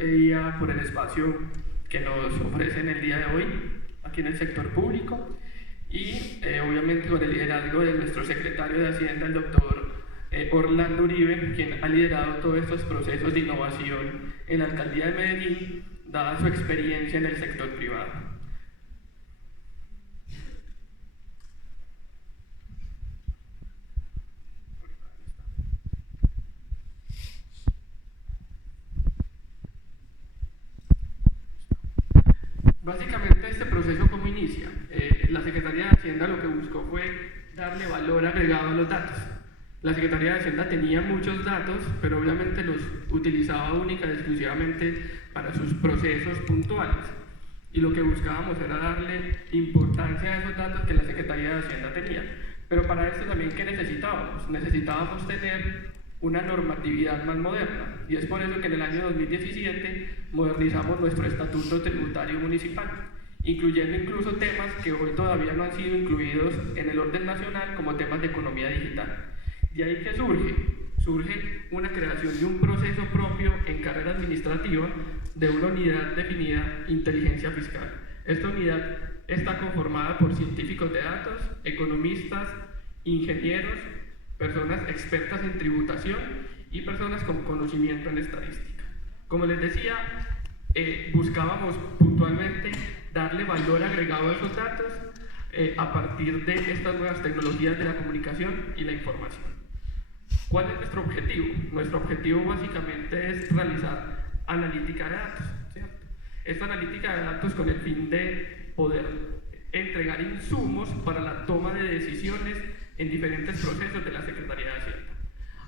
EIA por el espacio que nos ofrecen el día de hoy aquí en el sector público y obviamente con el liderazgo de nuestro secretario de Hacienda, el doctor Orlando Uribe, quien ha liderado todos estos procesos de innovación en la alcaldía de Medellín, dada su experiencia en el sector privado. Básicamente este proceso, ¿cómo inicia? La Secretaría de Hacienda lo que buscó fue darle valor agregado a los datos. La Secretaría de Hacienda tenía muchos datos, pero obviamente los utilizaba única y exclusivamente para sus procesos puntuales. Y lo que buscábamos era darle importancia a esos datos que la Secretaría de Hacienda tenía. Pero para esto también, ¿qué necesitábamos? Necesitábamos tener una normatividad más moderna, y es por eso que en el año 2017 modernizamos nuestro estatuto tributario municipal, incluyendo incluso temas que hoy todavía no han sido incluidos en el orden nacional como temas de economía digital. ¿De ahí qué surge? Surge una creación de un proceso propio en carrera administrativa de una unidad definida inteligencia fiscal. Esta unidad está conformada por científicos de datos, economistas, ingenieros, personas expertas en tributación y personas con conocimiento en estadística. Como les decía, buscábamos puntualmente darle valor agregado a esos datos a partir de estas nuevas tecnologías de la comunicación y la información. ¿Cuál es nuestro objetivo? Nuestro objetivo básicamente es realizar analítica de datos, ¿cierto? Esta analítica de datos con el fin de poder entregar insumos para la toma de decisiones en diferentes procesos de la Secretaría de Hacienda.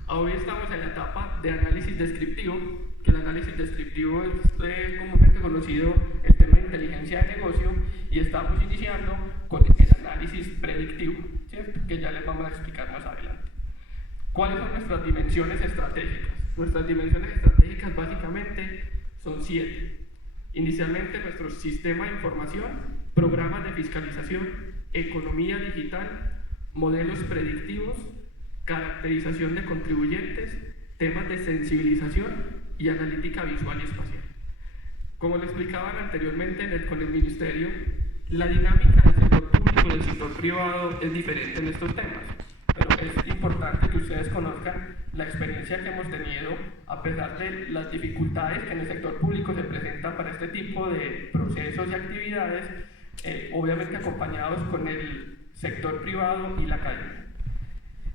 Hoy estamos en la etapa de análisis descriptivo, que el análisis descriptivo es comúnmente conocido el tema de inteligencia de negocio, y estamos iniciando con el análisis predictivo, ¿cierto? Que ya les vamos a explicar más adelante. ¿Cuáles son nuestras dimensiones estratégicas? Nuestras dimensiones estratégicas básicamente son 7. Inicialmente nuestro sistema de información, programas de fiscalización, economía digital, modelos predictivos, caracterización de contribuyentes, temas de sensibilización y analítica visual y espacial. Como le explicaban anteriormente con el Ministerio, la dinámica del sector público y del sector privado es diferente en estos temas, pero es importante que ustedes conozcan la experiencia que hemos tenido a pesar de las dificultades que en el sector público se presentan para este tipo de procesos y actividades, obviamente acompañados con el sector privado y la academia.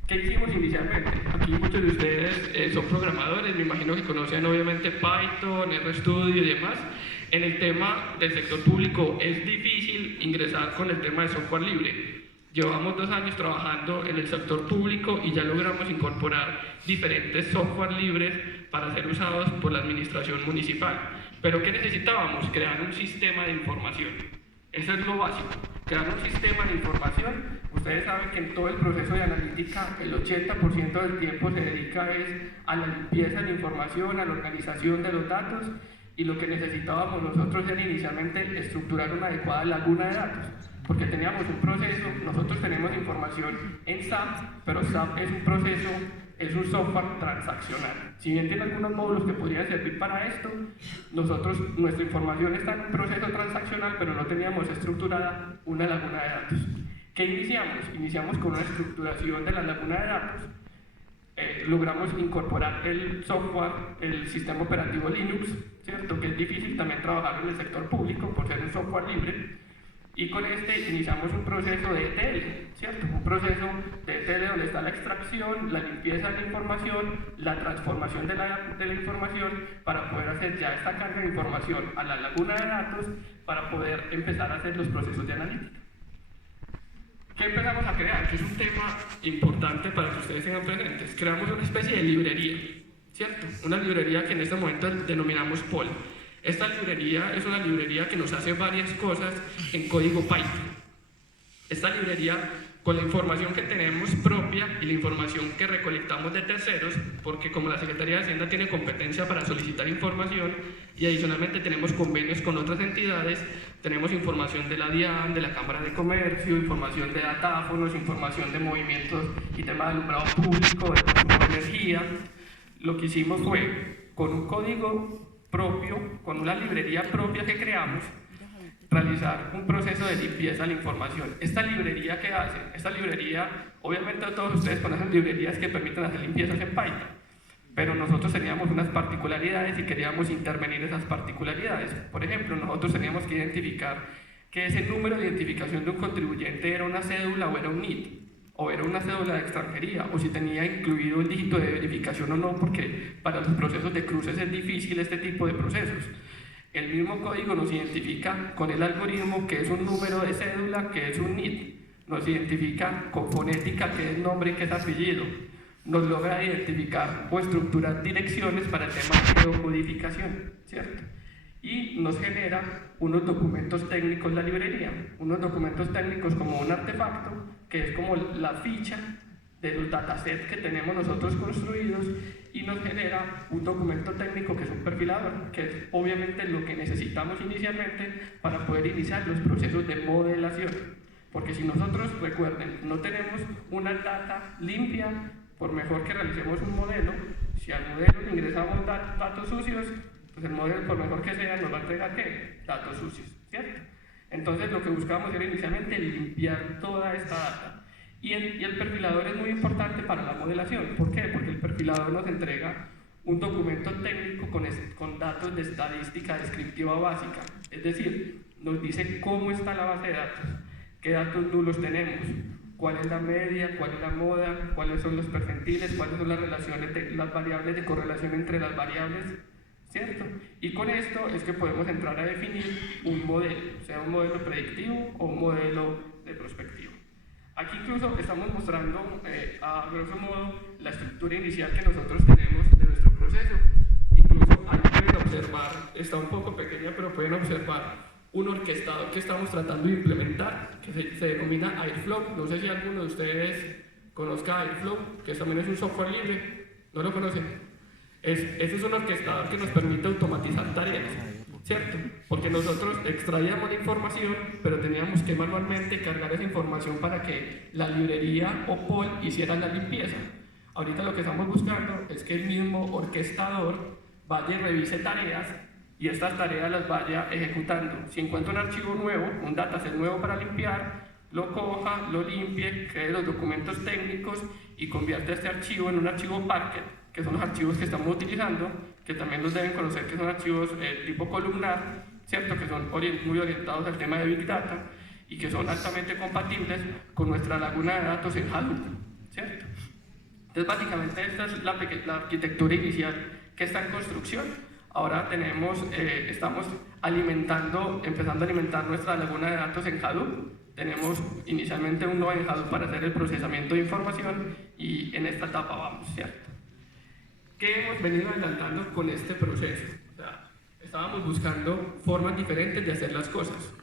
¿Qué hicimos inicialmente? Aquí muchos de ustedes son programadores, me imagino que conocen obviamente Python, RStudio y demás. En el tema del sector público es difícil ingresar con el tema de software libre. Llevamos 2 años trabajando en el sector público y ya logramos incorporar diferentes software libres para ser usados por la administración municipal. Pero ¿qué necesitábamos? Crear un sistema de información. Eso es lo básico, crear un sistema de información. Ustedes saben que en todo el proceso de analítica el 80% del tiempo se dedica a la limpieza de la información, a la organización de los datos, y lo que necesitábamos nosotros era inicialmente estructurar una adecuada laguna de datos, porque teníamos un proceso, nosotros tenemos información en SAP, pero SAP es un proceso, es un software transaccional. Si bien tiene algunos módulos que podrían servir para esto, nuestra información está en un proceso transaccional, pero no teníamos estructurada una laguna de datos. ¿Qué iniciamos? Iniciamos con una estructuración de la laguna de datos. Logramos incorporar el software, el sistema operativo Linux, ¿cierto? Que es difícil también trabajar en el sector público por ser un software libre. Y con este iniciamos un proceso de ETL, ¿cierto? Un proceso de ETL donde está la extracción, la limpieza de la información, la transformación de la información para poder hacer ya esta carga de información a la laguna de datos para poder empezar a hacer los procesos de analítica. ¿Qué empezamos a crear? Que es un tema importante para que ustedes tengan presentes. Creamos una especie de librería, ¿cierto? Una librería que en este momento denominamos POL. Esta librería es una librería que nos hace varias cosas en código Python. Esta librería, con la información que tenemos propia y la información que recolectamos de terceros, porque como la Secretaría de Hacienda tiene competencia para solicitar información y adicionalmente tenemos convenios con otras entidades, tenemos información de la DIAN, de la Cámara de Comercio, información de datáfonos, información de movimientos y temas de alumbrado público, de consumo de energía. Lo que hicimos fue, con un código propio, con una librería propia que creamos, realizar un proceso de limpieza de la información. ¿Esta librería qué hace? Esta librería, obviamente todos ustedes conocen librerías que permiten hacer limpiezas en Python, pero nosotros teníamos unas particularidades y queríamos intervenir esas particularidades. Por ejemplo, nosotros teníamos que identificar que ese número de identificación de un contribuyente era una cédula o era un NIT, o era una cédula de extranjería, o si tenía incluido el dígito de verificación o no, porque para los procesos de cruces es difícil este tipo de procesos. El mismo código nos identifica con el algoritmo que es un número de cédula, que es un NIT, nos identifica con fonética, que es nombre y que es apellido, nos logra identificar o estructurar direcciones para el tema de geocodificación, ¿cierto? Y nos genera unos documentos técnicos la librería, unos documentos técnicos como un artefacto, que es como la ficha de los datasets que tenemos nosotros construidos, y nos genera un documento técnico que es un perfilador, que es obviamente lo que necesitamos inicialmente para poder iniciar los procesos de modelación. Porque si nosotros, recuerden, no tenemos una data limpia, por mejor que realicemos un modelo, si al modelo le ingresamos datos sucios, pues el modelo, por mejor que sea, nos va a entregar ¿qué? Datos sucios, ¿cierto? Entonces lo que buscábamos era inicialmente limpiar toda esta data. Y el perfilador es muy importante para la modelación. ¿Por qué? Porque el perfilador nos entrega un documento técnico con datos de estadística descriptiva básica. Es decir, nos dice cómo está la base de datos, qué datos nulos tenemos, cuál es la media, cuál es la moda, cuáles son los percentiles, cuáles son las relaciones, las variables de correlación entre las variables, ¿cierto? Y con esto es que podemos entrar a definir un modelo, sea un modelo predictivo o un modelo de prospectivo. Aquí incluso estamos mostrando a grosso modo la estructura inicial que nosotros tenemos de nuestro proceso. Incluso ahí pueden observar, está un poco pequeña, pero pueden observar un orquestador que estamos tratando de implementar, que se denomina Airflow. No sé si alguno de ustedes conozca Airflow, que también es un software libre. ¿No lo conocen? Ese es un orquestador que nos permite automatizar tareas, ¿cierto? Porque nosotros extraíamos la información, pero teníamos que manualmente cargar esa información para que la librería o POL hiciera la limpieza. Ahorita lo que estamos buscando es que el mismo orquestador vaya y revise tareas y estas tareas las vaya ejecutando. Si encuentra un archivo nuevo, un dataset nuevo para limpiar, lo coja, lo limpie, cree los documentos técnicos y convierte este archivo en un archivo Parquet, que son los archivos que estamos utilizando, que también los deben conocer, que son archivos tipo columnar, ¿cierto? Que son muy orientados al tema de Big Data y que son altamente compatibles con nuestra laguna de datos en Hadoop, ¿cierto? Entonces, básicamente, esta es la arquitectura inicial que está en construcción. Ahora estamos empezando a alimentar nuestra laguna de datos en Hadoop. Tenemos inicialmente un nodo en Hadoop para hacer el procesamiento de información y en esta etapa vamos, ¿cierto? ¿Qué hemos venido adelantando con este proceso? O sea, estábamos buscando formas diferentes de hacer las cosas.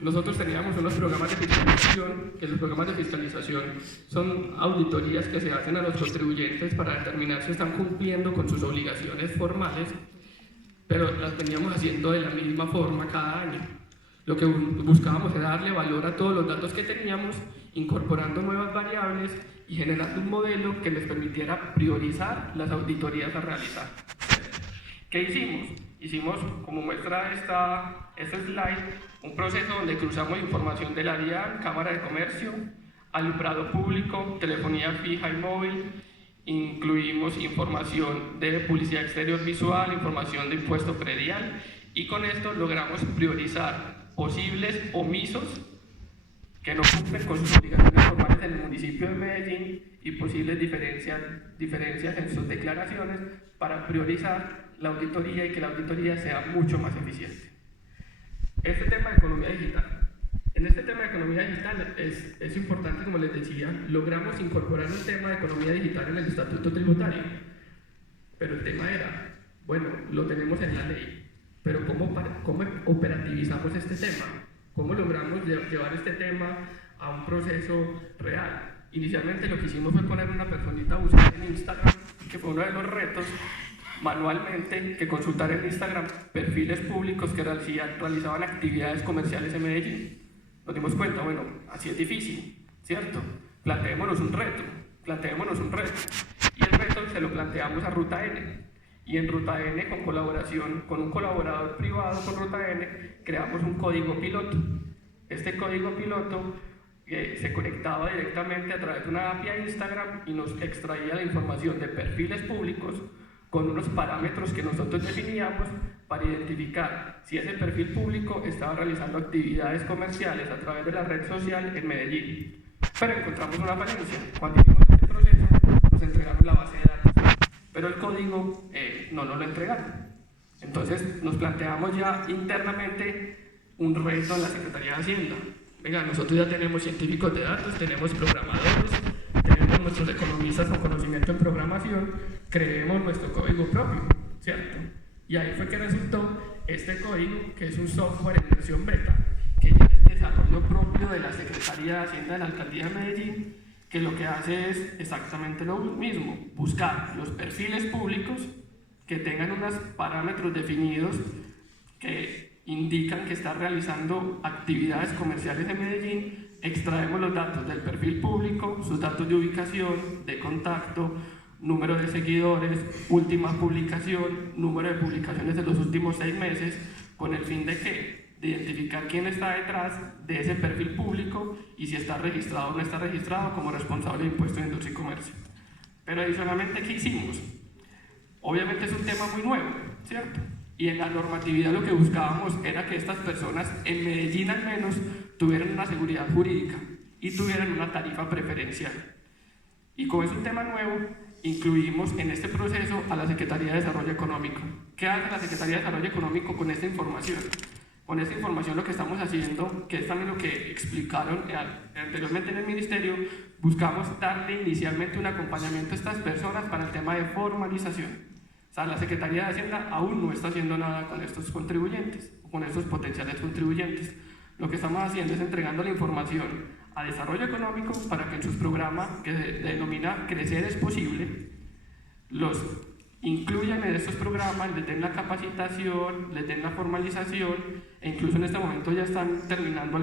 Nosotros teníamos unos programas de fiscalización, que los programas de fiscalización son auditorías que se hacen a los contribuyentes para determinar si están cumpliendo con sus obligaciones formales, pero las veníamos haciendo de la misma forma cada año. Lo que buscábamos era darle valor a todos los datos que teníamos, incorporando nuevas variables y generando un modelo que les permitiera priorizar las auditorías a realizar. ¿Qué hicimos? Hicimos, como muestra este slide, un proceso donde cruzamos información de la DIAN, Cámara de Comercio, alumbrado público, telefonía fija y móvil, incluimos información de publicidad exterior visual, información de impuesto predial, y con esto logramos priorizar posibles omisos que no cumplen con sus obligaciones formales en el municipio de Medellín y posibles diferencias en sus declaraciones para priorizar la auditoría y que la auditoría sea mucho más eficiente. Este tema de economía digital. En este tema de economía digital es importante, como les decía, logramos incorporar un tema de economía digital en el estatuto tributario, pero el tema era, bueno, lo tenemos en la ley, pero ¿cómo operativizamos este tema? ¿Cómo logramos llevar este tema a un proceso real? Inicialmente lo que hicimos fue poner una personita a buscar en Instagram, que fue uno de los retos, manualmente, que consultar en Instagram perfiles públicos que realizaban actividades comerciales en Medellín. Nos dimos cuenta, bueno, así es difícil, ¿cierto? Planteémonos un reto. Y el reto se lo planteamos a Ruta N. Y en Ruta N, con colaboración con un colaborador privado con Ruta N, creamos un código piloto. Este código piloto se conectaba directamente a través de una API a Instagram y nos extraía la información de perfiles públicos con unos parámetros que nosotros definíamos para identificar si ese perfil público estaba realizando actividades comerciales a través de la red social en Medellín. Pero encontramos una falencia. Cuando hicimos este proceso, nos entregaron la base de datos, pero el código no nos lo entregaron. Entonces nos planteamos ya internamente un reto en la Secretaría de Hacienda. Venga, nosotros ya tenemos científicos de datos, tenemos programadores, tenemos nuestros economistas con conocimiento en programación, creemos nuestro código propio, ¿cierto? Y ahí fue que resultó este código, que es un software en versión beta, que ya es desarrollo propio de la Secretaría de Hacienda de la Alcaldía de Medellín, que lo que hace es exactamente lo mismo, buscar los perfiles públicos que tengan unos parámetros definidos que indican que está realizando actividades comerciales en Medellín, extraemos los datos del perfil público, sus datos de ubicación, de contacto, número de seguidores, última publicación, número de publicaciones de los últimos 6 meses, con el fin de que de identificar quién está detrás de ese perfil público y si está registrado o no está registrado como responsable de impuestos de industria y comercio. Pero adicionalmente, ¿qué hicimos? Obviamente es un tema muy nuevo, ¿cierto? Y en la normatividad lo que buscábamos era que estas personas, en Medellín al menos, tuvieran una seguridad jurídica y tuvieran una tarifa preferencial. Y como es un tema nuevo, incluimos en este proceso a la Secretaría de Desarrollo Económico. ¿Qué hace la Secretaría de Desarrollo Económico con esta información? Con esta información lo que estamos haciendo, que es también lo que explicaron anteriormente en el Ministerio, buscamos darle inicialmente un acompañamiento a estas personas para el tema de formalización. O sea, la Secretaría de Hacienda aún no está haciendo nada con estos contribuyentes, con estos potenciales contribuyentes. Lo que estamos haciendo es entregando la información a Desarrollo Económico para que en sus programas, que se denomina Crecer es Posible, los incluyan en estos programas, les den la capacitación, les den la formalización, e incluso en este momento ya están terminando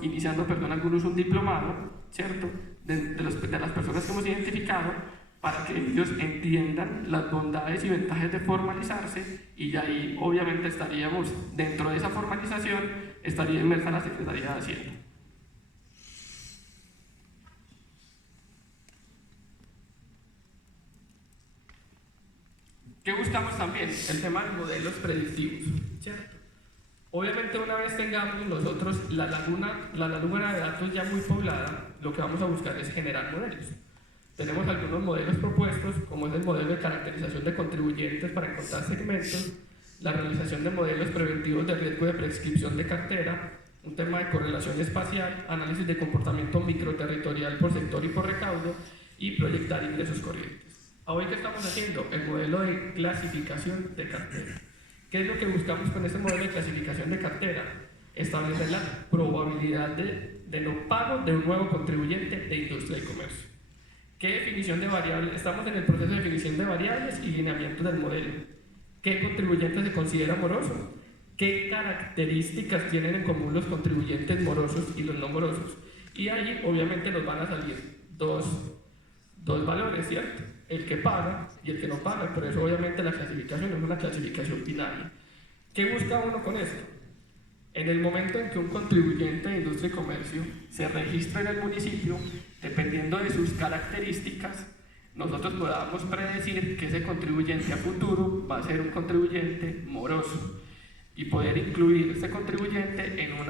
iniciando algunos un diplomado, ¿cierto? De las personas que hemos identificado, para que ellos entiendan las bondades y ventajas de formalizarse, y ahí obviamente estaríamos, dentro de esa formalización, estaría inmersa la Secretaría de Hacienda. ¿Qué buscamos también? El tema de modelos predictivos, ¿cierto? Obviamente una vez tengamos nosotros la laguna de datos ya muy poblada, lo que vamos a buscar es generar modelos. Tenemos algunos modelos propuestos, como es el modelo de caracterización de contribuyentes para encontrar segmentos, la realización de modelos preventivos de riesgo de prescripción de cartera, un tema de correlación espacial, análisis de comportamiento microterritorial por sector y por recaudo, y proyectar ingresos corrientes. ¿Hoy qué estamos haciendo? El modelo de clasificación de cartera. ¿Qué es lo que buscamos con este modelo de clasificación de cartera? Establecer la probabilidad de no pago de un nuevo contribuyente de industria y comercio. ¿Qué definición de variables? Estamos en el proceso de definición de variables y lineamiento del modelo. ¿Qué contribuyente se considera moroso? ¿Qué características tienen en común los contribuyentes morosos y los no morosos? Y ahí obviamente nos van a salir dos valores, ¿cierto? El que paga y el que no paga. Por eso obviamente la clasificación es una clasificación binaria. ¿Qué busca uno con esto? En el momento en que un contribuyente de industria y comercio se registra en el municipio, dependiendo de sus características, nosotros podamos predecir que ese contribuyente a futuro va a ser un contribuyente moroso y poder incluir este contribuyente en un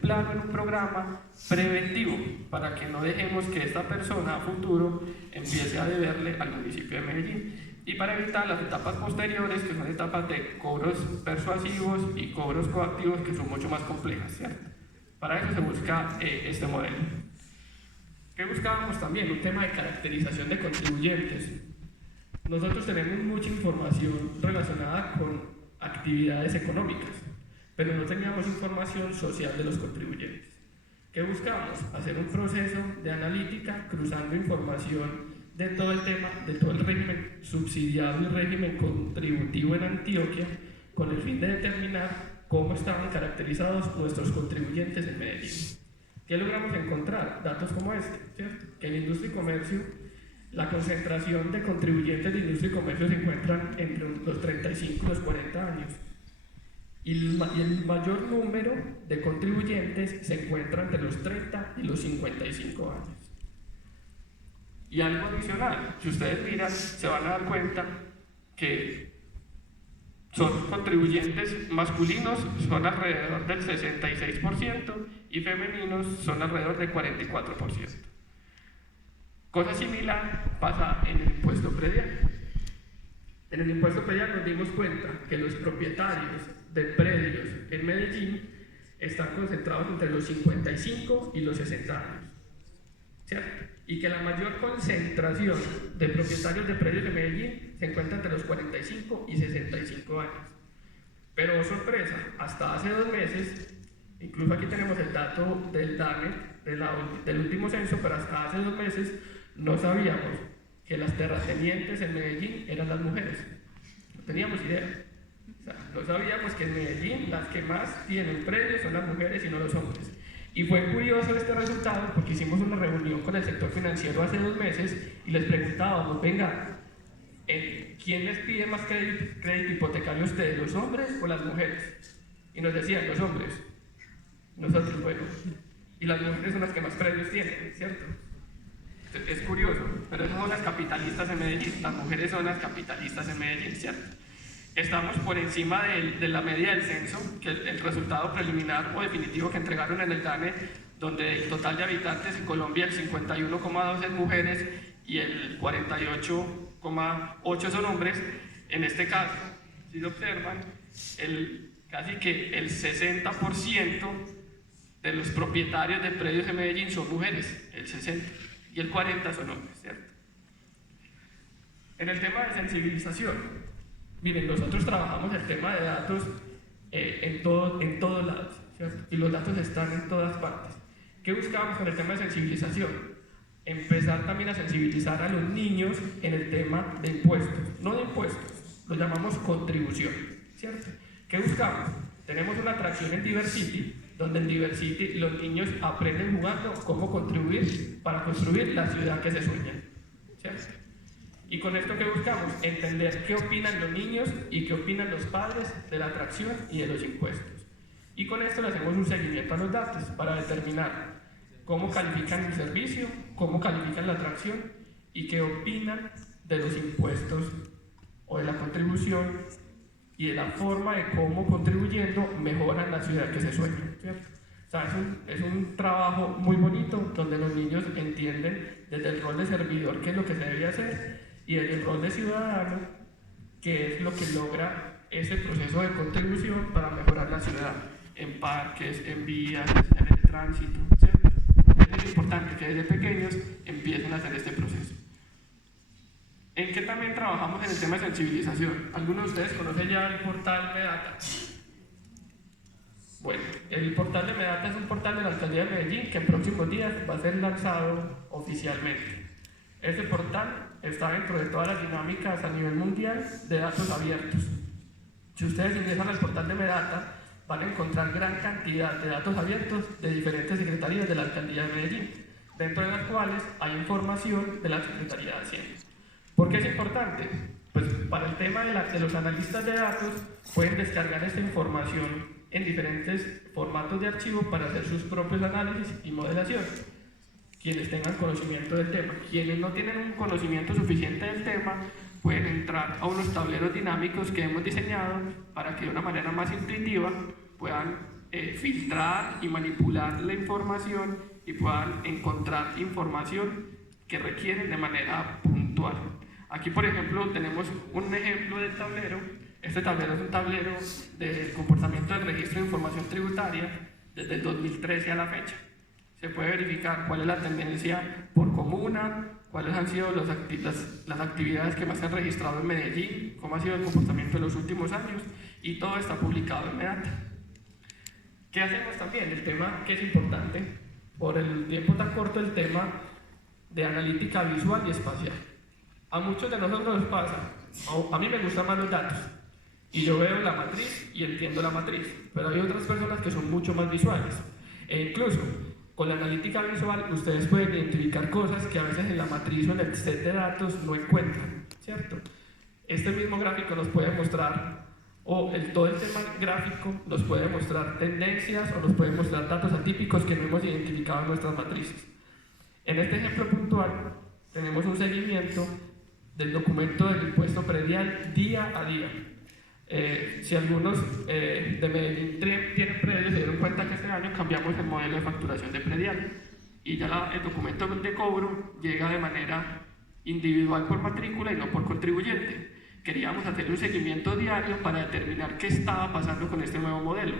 plano, en un programa preventivo, para que no dejemos que esta persona a futuro empiece a deberle al municipio de Medellín, y para evitar las etapas posteriores, que son etapas de cobros persuasivos y cobros coactivos, que son mucho más complejas, ¿cierto? Para eso se busca este modelo. ¿Qué buscábamos también? Un tema de caracterización de contribuyentes. Nosotros tenemos mucha información relacionada con actividades económicas, pero no teníamos información social de los contribuyentes. ¿Qué buscamos? Hacer un proceso de analítica cruzando información de todo el tema, de todo el régimen subsidiado y régimen contributivo en Antioquia, con el fin de determinar cómo estaban caracterizados nuestros contribuyentes en Medellín. ¿Qué logramos encontrar? Datos como este, ¿cierto? Que en industria y comercio La concentración de contribuyentes de industria y comercio se encuentran entre los 35 y los 40 años. Y el mayor número de contribuyentes se encuentra entre los 30 y los 55 años. Y algo adicional, si ustedes miran, se van a dar cuenta que son contribuyentes masculinos, son alrededor del 66% y femeninos son alrededor del 44%. Cosa similar pasa en el impuesto predial. En el impuesto predial nos dimos cuenta que los propietarios de predios en Medellín están concentrados entre los 55 y los 60 años, ¿cierto? Y que la mayor concentración de propietarios de predios de Medellín se encuentra entre los 45 y 65 años. Pero, oh sorpresa, hasta hace 2 meses, incluso aquí tenemos el dato del DANE, del último censo, pero hasta hace 2 meses no sabíamos que las terratenientes en Medellín eran las mujeres. No teníamos idea. O sea, no sabíamos que en Medellín las que más tienen predios son las mujeres y no los hombres. Y fue curioso este resultado porque hicimos una reunión con el sector financiero hace 2 meses y les preguntábamos, venga, ¿quién les pide más crédito hipotecario a ustedes, los hombres o las mujeres? Y nos decían, los hombres. Nosotros, bueno, y las mujeres son las que más predios tienen, ¿cierto? Es curioso, pero esas son las capitalistas en Medellín, las mujeres son las capitalistas en Medellín, ¿cierto? Estamos por encima de la media del censo, que el resultado preliminar o definitivo que entregaron en el DANE, donde el total de habitantes en Colombia, el 51,2 es mujeres y el 48,8 son hombres. En este caso, si se observan, casi que el 60% de los propietarios de predios en Medellín son mujeres, el 60%, y el 40% son hombres, ¿cierto? En el tema de sensibilización, miren, nosotros trabajamos el tema de datos en todos lados, ¿cierto? Y los datos están en todas partes. ¿Qué buscamos con el tema de sensibilización? Empezar también a sensibilizar a los niños en el tema de impuestos, no de impuestos, lo llamamos contribución, ¿cierto? ¿Qué buscamos? Tenemos una atracción en Diversity, donde en Diversity los niños aprenden jugando cómo contribuir para construir la ciudad que se sueña, ¿cierto? Y con esto, ¿qué buscamos? Entender qué opinan los niños y qué opinan los padres de la atracción y de los impuestos. Y con esto le hacemos un seguimiento a los datos para determinar cómo califican el servicio, cómo califican la atracción y qué opinan de los impuestos o de la contribución y de la forma de cómo contribuyendo mejoran la ciudad que se sueña, ¿cierto? O sea, es un trabajo muy bonito donde los niños entienden desde el rol de servidor qué es lo que se debe hacer y desde el rol de ciudadano qué es lo que logra ese proceso de contribución para mejorar la ciudad en parques, en vías, en el tránsito, ¿cierto? Es importante que desde pequeños empiecen a hacer este proceso. ¿En qué también trabajamos en el tema de sensibilización? ¿Algunos de ustedes conocen ya el portal Medata? Bueno, el portal de Medata es un portal de la Alcaldía de Medellín que en próximos días va a ser lanzado oficialmente. Este portal está dentro de todas las dinámicas a nivel mundial de datos abiertos. Si ustedes ingresan al portal de Medata, van a encontrar gran cantidad de datos abiertos de diferentes secretarías de la Alcaldía de Medellín, dentro de las cuales hay información de la Secretaría de Hacienda. ¿Por qué es importante? Pues para el tema de los analistas de datos pueden descargar esta información en diferentes formatos de archivo para hacer sus propios análisis y modelación. Quienes tengan conocimiento del tema. Quienes no tienen un conocimiento suficiente del tema pueden entrar a unos tableros dinámicos que hemos diseñado para que de una manera más intuitiva puedan filtrar y manipular la información y puedan encontrar información que requieren de manera puntual. Aquí, por ejemplo, tenemos un ejemplo del tablero. Este tablero es un tablero del comportamiento del registro de información tributaria desde el 2013 a la fecha. Se puede verificar cuál es la tendencia por comuna, cuáles han sido las actividades que más se han registrado en Medellín, cómo ha sido el comportamiento en los últimos años, y todo está publicado en Medata. ¿Qué hacemos también? El tema que es importante, por el tiempo tan corto, el tema de analítica visual y espacial. A muchos de nosotros nos pasa, a mí me gustan más los datos, y yo veo la matriz y entiendo la matriz, pero hay otras personas que son mucho más visuales. E incluso, con la analítica visual ustedes pueden identificar cosas que a veces en la matriz o en el set de datos no encuentran, ¿cierto? Este mismo gráfico nos puede mostrar, todo el tema gráfico nos puede mostrar tendencias o nos puede mostrar datos atípicos que no hemos identificado en nuestras matrices. En este ejemplo puntual tenemos un seguimiento del documento del impuesto predial día a día. Si algunos de Medellín tienen predios, se dieron cuenta que este año cambiamos el modelo de facturación de predial y ya el documento de cobro llega de manera individual por matrícula y no por contribuyente. Queríamos hacer un seguimiento diario para determinar qué estaba pasando con este nuevo modelo,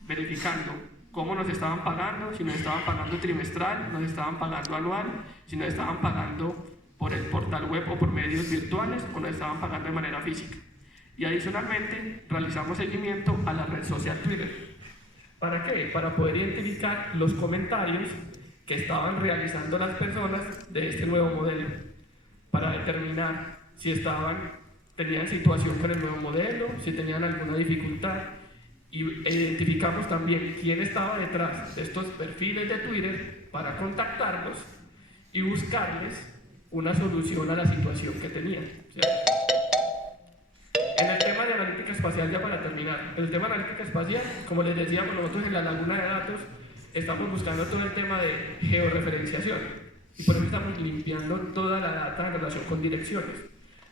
verificando cómo nos estaban pagando, si nos estaban pagando trimestral, nos estaban pagando anual, si nos estaban pagando por el portal web o por medios virtuales o nos estaban pagando de manera física. Y adicionalmente realizamos seguimiento a la red social Twitter. ¿Para qué? Para poder identificar los comentarios que estaban realizando las personas de este nuevo modelo, para determinar si tenían situación con el nuevo modelo, si tenían alguna dificultad, y identificamos también quién estaba detrás de estos perfiles de Twitter para contactarlos y buscarles una solución a la situación que tenían, ¿cierto? En el tema de analítica espacial, ya para terminar, el tema de analítica espacial, como les decíamos nosotros en la laguna de datos, estamos buscando todo el tema de georreferenciación y por eso estamos limpiando toda la data en relación con direcciones.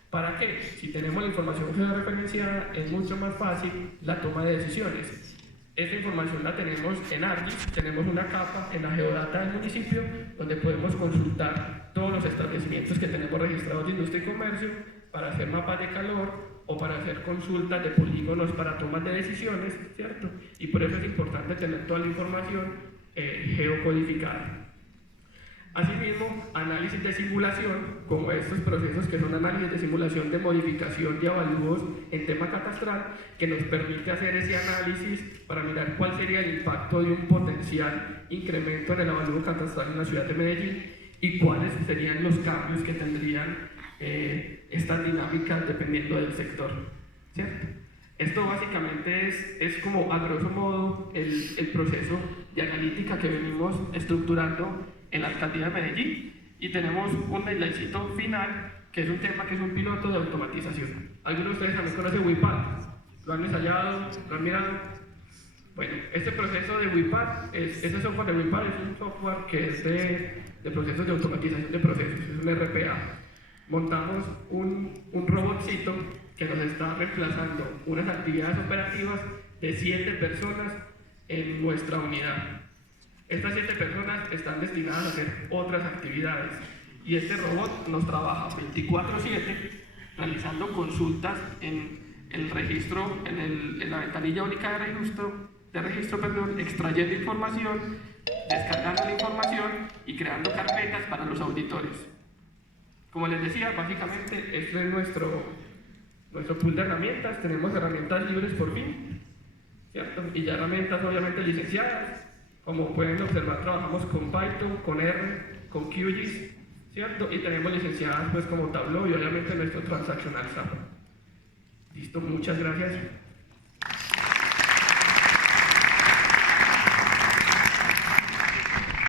¿Para qué? Si tenemos la información georreferenciada es mucho más fácil la toma de decisiones. Esta información la tenemos en ArcGIS, tenemos una capa en la geodata del municipio donde podemos consultar todos los establecimientos que tenemos registrados de industria y comercio para hacer mapas de calor o para hacer consultas de polígonos para tomas de decisiones, ¿cierto? Y por eso es importante tener toda la información geocodificada. Asimismo, análisis de simulación, como estos procesos que son análisis de simulación de modificación de avalúos en tema catastral, que nos permite hacer ese análisis para mirar cuál sería el impacto de un potencial incremento en el avalúo catastral en la ciudad de Medellín y cuáles serían los cambios que tendrían estas dinámicas dependiendo del sector, ¿cierto? Esto básicamente es como a grosso modo el proceso de analítica que venimos estructurando en la alcaldía de Medellín y tenemos un deadlinecito final que es un tema que es un piloto de automatización. ¿Algunos de ustedes también conocen WIPAD? ¿Lo han ensayado? ¿Lo han mirado? Bueno, este proceso de WIPAD, ese software de WIPAD es un software que es de procesos de automatización de procesos, es un RPA. Montamos un robotcito que nos está reemplazando unas actividades operativas de 7 personas en nuestra unidad. Estas 7 personas están destinadas a hacer otras actividades y este robot nos trabaja 24/7 realizando consultas en el registro, en la ventanilla única de registro, extrayendo información, descargando la información y creando carpetas para los auditores. Como les decía, básicamente este es nuestro pool de herramientas. Tenemos herramientas libres por fin, ¿cierto? Y ya herramientas obviamente licenciadas. Como pueden observar, trabajamos con Python, con R, con QGIS, ¿cierto? Y tenemos licenciadas pues como Tableau y obviamente nuestro transaccional SAP. Listo, muchas gracias.